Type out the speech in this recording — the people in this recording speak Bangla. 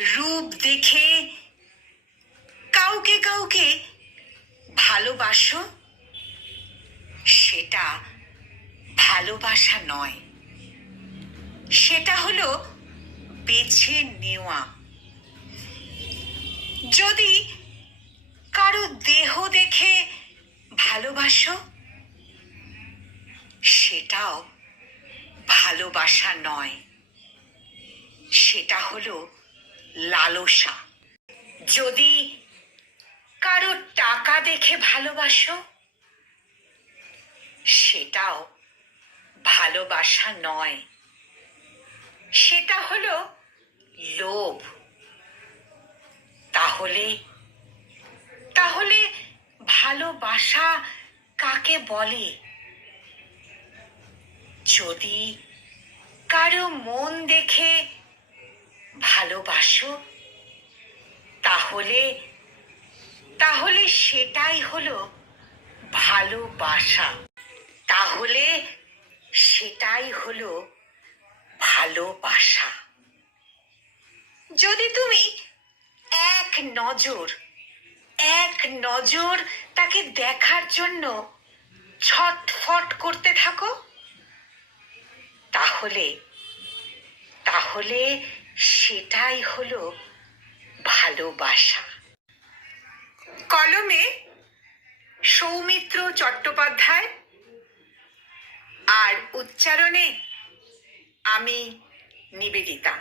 রূপ দেখে কাউকে কাউকে ভালোবাসো, সেটা ভালোবাসা নয়। সেটা হলো বেছে নেওয়া। যদি কারও দেহ দেখে ভালোবাসো, সেটাও ভালোবাসা নয়। সেটা হলো লালসা। যদি কারও টাকা দেখে ভালোবাসো, সেটাও ভালোবাসা নয়। সেটা হলো লোভ। তাহলে তাহলে ভালোবাসা কাকে বলে? যদি কারও মন দেখে ভালোবাসো? তাহলে তাহলে সেটাই হলো ভালোবাসা। তাহলে সেটাই হলো ভালোবাসা। যদি তুমি এক নজর এক নজর তাকে দেখার জন্য ছটফট করতে থাকো, তাহলে তাহলে সেটাই হলো ভালোবাসা। কলমে সৌমিত্র চট্টোপাধ্যায় আর উচ্চারণে আমি নিবেদিতা।